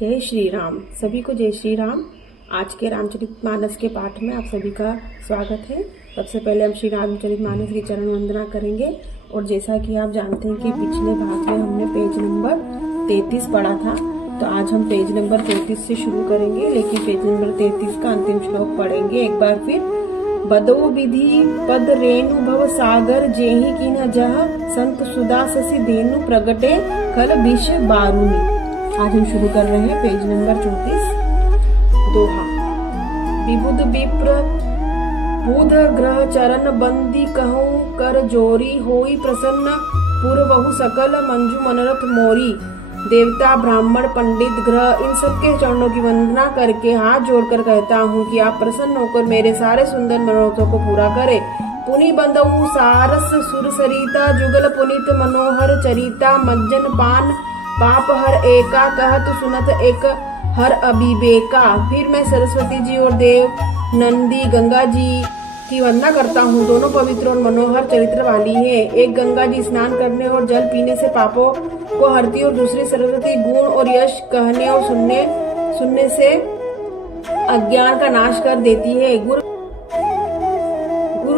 जय श्री राम। सभी को जय श्री राम। आज के रामचरितमानस के पाठ में आप सभी का स्वागत है। सबसे पहले हम श्री रामचरितमानस की चरण वंदना करेंगे। और जैसा कि आप जानते हैं कि पिछले भाग में हमने पेज नंबर 33 पढ़ा था, तो आज हम पेज नंबर 33 से शुरू करेंगे, लेकिन पेज नंबर 33 का अंतिम श्लोक पढ़ेंगे एक बार फिर। बदो विधि पद रेणु भव सागर जेहि की न जह संत सुदा ससी धेनु प्रगटे खल विष बारुनी। आज हम शुरू कर रहे हैं पेज नंबर 34। दोहा। विबुध विप्र बुध ग्रह चरण बंदी कहूँ कर जोरी होई प्रसन्न पूर्वहु सकल मंजू मनरथ मोरी। देवता ब्राह्मण पंडित ग्रह इन सबके चरणों की वंदना करके हाथ जोड़कर कहता हूँ कि आप प्रसन्न होकर मेरे सारे सुंदर मनोरथों को पूरा करें। पुनि बंदऊ सारस सुर सरिता जुगल पुनित मनोहर चरिता मज्जन पान पाप हर एका कहत सुनत एक हर अभिवेका। फिर मैं सरस्वती जी और देव नंदी गंगा जी की वंदना करता हूँ। दोनों पवित्र और मनोहर चरित्र वाली है। एक गंगा जी स्नान करने और जल पीने से पापों को हरती और दूसरी सरस्वती गुण और यश कहने और सुनने से अज्ञान का नाश कर देती है। गुरु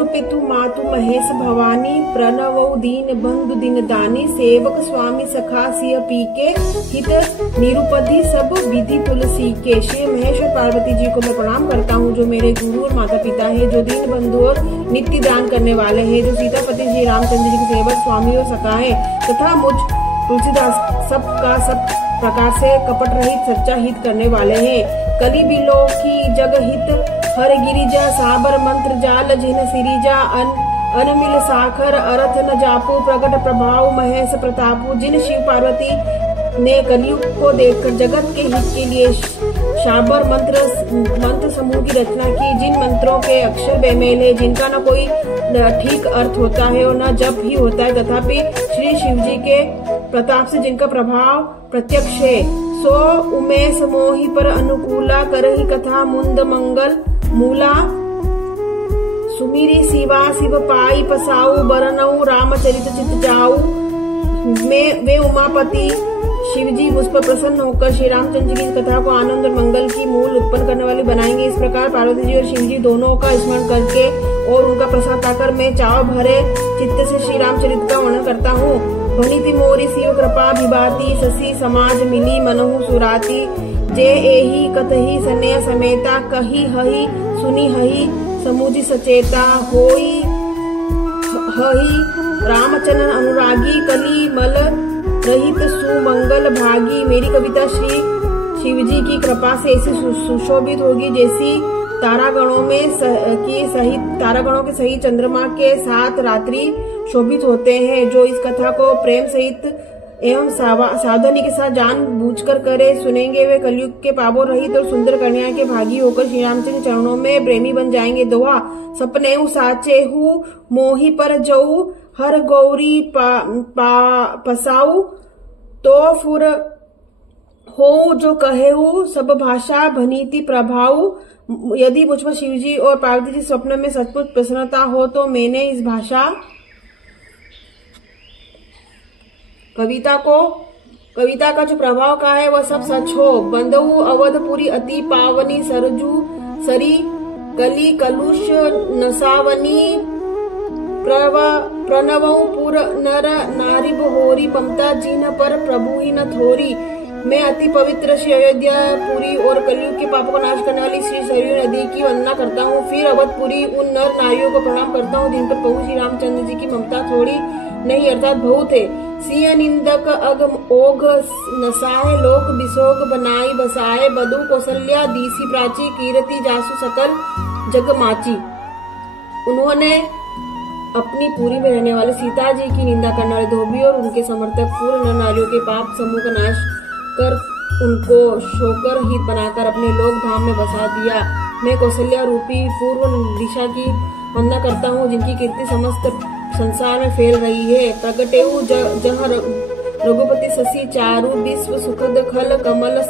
पितु मातु महेश भवानी प्रणवौ दीन बंधु दिन दानी सेवक स्वामी सखा सिय पीके हित निरुपधि सब विधि तुलसी के। श्री महेश और पार्वती जी को मैं प्रणाम करता हूँ, जो मेरे गुरु और माता पिता है, जो दीन बंधु और नित्य दान करने वाले हैं, जो सीतापति जी रामचंद्र जी के सेवक स्वामी और सखा है, तथा मुझ तुलसीदास सबका सब प्रकार से कपट रहित सच्चा हित करने वाले हैं। कली बिलो की जग हित हर गिरिजा साबर मंत्र जाल जिन सिरिजा अनमिल साखर अर्थ न जापू प्रकट प्रभाव महेश प्रतापू। जिन शिव पार्वती ने कलयुग को देखकर जगत के हित के लिए शाबर मंत्र समूह की रचना की, जिन मंत्रों के अक्षर बेमेल है, जिनका न कोई ठीक अर्थ होता है और न जप ही होता है, तथापि श्री शिव जी के प्रताप से जिनका प्रभाव प्रत्यक्ष है, सो उमेश मोहि पर अनुकूला करहि कथा मुंद मंगल मूला। सुमिरी शिवा शिव पाई पसाऊ बरनऊ रामचरित चित जाऊ। वे उमापति शिव जी मुझ पर प्रसन्न होकर श्री रामचंद्र जी की कथा को आनंद और मंगल की मूल उत्पन्न करने वाले बनाएंगे। इस प्रकार पार्वती जी और शिव जी दोनों का स्मरण करके और उनका प्रसाद पाकर मैं चाव भरे चित्त से श्री रामचरित का वर्णन करता हूँ। भनिति मोरी शिव कृपा विभाति शशि समाज मिली मनहु सुराती। जे एही कतही सन्या समेता कही हही सुनी हही समुझि सचेता होई हही रामचरण अनुरागी कली मल रहित सुमंगल भागी। मेरी कविता श्री शिव जी की कृपा से ऐसी सुशोभित होगी जैसी तारागणों के सहित चंद्रमा के साथ रात्रि शोभित होते हैं। जो इस कथा को प्रेम सहित एवं सावधानी के साथ जान बूझकर करे सुनेंगे, वे कलयुग के पापों रहित और सुंदर कन्या के भागी होकर श्री रामचंद्र चरणों में प्रेमी बन जाएंगे। दोहा। सपने साचे हु मोहि पर जऊ हर गौरी पसाऊ तो फुर हो जो कहेऊ सब भाषा भनीति प्रभाऊ। यदि मुझ पर शिव जी और पार्वती जी स्वप्न में सचमुच प्रसन्नता हो तो मैंने इस भाषा कविता का जो प्रभाव का है वह सब सच हो। बंदऊ अवधपुरी अति पावनी सरजू सरी कली कलुष नसावनी प्रणवऊ पुर नर नारी बहोरी ममता जिन पर प्रभु ही न थोरी। मैं अति पवित्र श्री अयोध्या पुरी और कलयुग के पापों का नाश करने वाली श्री सरयू नदी की वंदना करता हूँ। फिर अवधपुरी उन नर नारियों को प्रणाम करता हूँ जिन पर प्रभु श्री रामचंद्र जी की ममता थोड़ी नहीं अर्थात बहुत है। सिय निंदक अगम ओघ नसाए लोक बिसोग बनाई बसाए। बधु कौशल्या दीसी प्राची कीरति जासु सकल जगमाची। उन्होंने अपनी पुरी में रहने वाले सीता जी की निंदा करने वाले धोबी और उनके समर्थक पूर्ण नारियों के पाप समूह का नाश कर उनको शोकर हित बनाकर अपने लोक धाम में बसा दिया। मैं कौशल्या रूपी पूर्व दिशा की वंदना करता हूँ जिनकी कीर्ति समस्त संसार में फैल रही है। प्रगटेऊ जह रघुपति शशि चारु विश्व सुखद खल कमल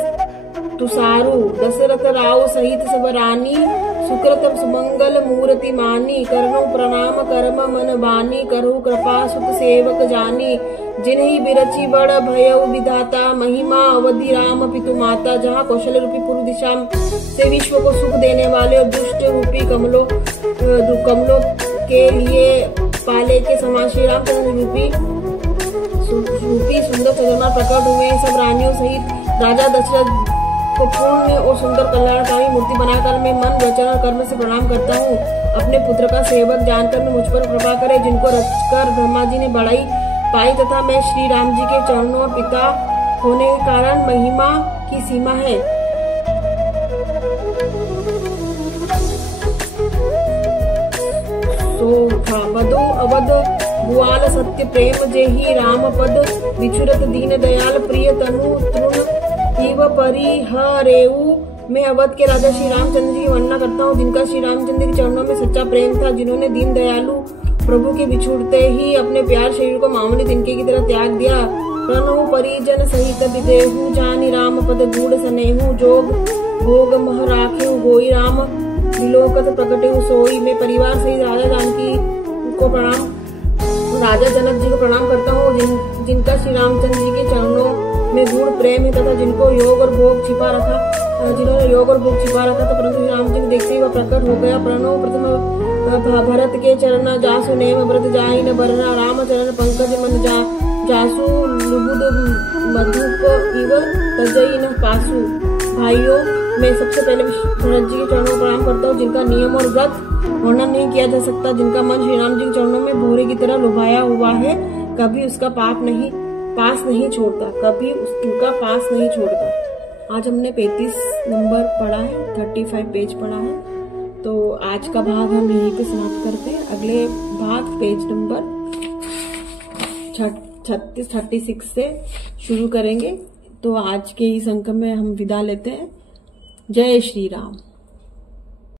तुषारु। दशरथ राव सहित सब रानी सुकृत सुमंगल मूर्ति मानी, करनु प्रणाम कर्म मन बानी, करु कृपा सुख सेवक जानी, जिन्हि बिरची बड़ भयउ विधाता, महिमा अवधि राम पितु माता। जहाँ कौशल रूपी पूर्व दिशा से विश्व को सुख देने वाले और दुष्ट रूपी कमलों के लिए पाले के समान श्री रामचंद्र रूपी सुंदर चंद्रमा प्रकट हुए। सब रानियों सहित राजा दशरथ को पूर्ण और सुंदर कल्याणकारी मूर्ति बनाकर मैं मन वचन और कर्म से प्रणाम करता हूँ। अपने पुत्र का सेवक जानकर मुझ पर कृपा करे, जिनको रचकर ब्रह्मा जी ने बड़ाई पाई, तथा मैं श्री राम जी के चरणों और पिता होने के कारण महिमा की सीमा है। बदो अवध बुआल सत्य प्रेम जेहि राम पद, विचुरत दीन दयाल प्रिय तनु तृण इव परिहरेऊ। मैं अवध के राजा श्री रामचंद्र जी की वंदना करता हूँ, जिनका श्री रामचंद्र के चरणों में सच्चा प्रेम था, जिन्होंने दीन दयालु प्रभु के बिछुड़ते ही अपने प्यार शरीर को मामूली तिनके की तरह त्याग दिया। प्रणहु परिजन सहित विदेहु, जानी राम पद गूढ़ स्नेहु, जोग भोग मह राखेहु गोई राम, विलोकत प्रकटेहु सोई। मैं परिवार सहित राजा जानकी को प्रणाम, राजा जनक जी को प्रणाम करता हूँ, जिनका श्री रामचंद्र जी के चरणों में गूढ़ प्रेम है, तथा जिन्होंने योग और भोग छिपा रखा था, परंतु श्री राम जी को देखते ही वह प्रकट हो गया। प्रणव प्रथम भरत के चरण जासु नेम व्रत जाहि न बरना, राम चरण पंकज मन जासु लुबुद मधुप इव तजई न पासु। भाइयों, मैं सबसे पहले भरत जी के चरणों को प्रणाम करता हूँ, जिनका नियम और व्रत वर्णन नहीं किया जा सकता, जिनका मन श्री राम जी के चरणों में भोरे की तरह लुभाया हुआ है, कभी उसका पास नहीं छोड़ता, कभी उसका पास नहीं छोड़ता। आज हमने 35 नंबर पढ़ा है, 35 पेज पढ़ा है, तो आज का भाग हम यहीं पे समाप्त करते हैं। अगले भाग पेज नंबर 36 से शुरू करेंगे। तो आज के इस अंक में हम विदा लेते हैं। जय श्री राम।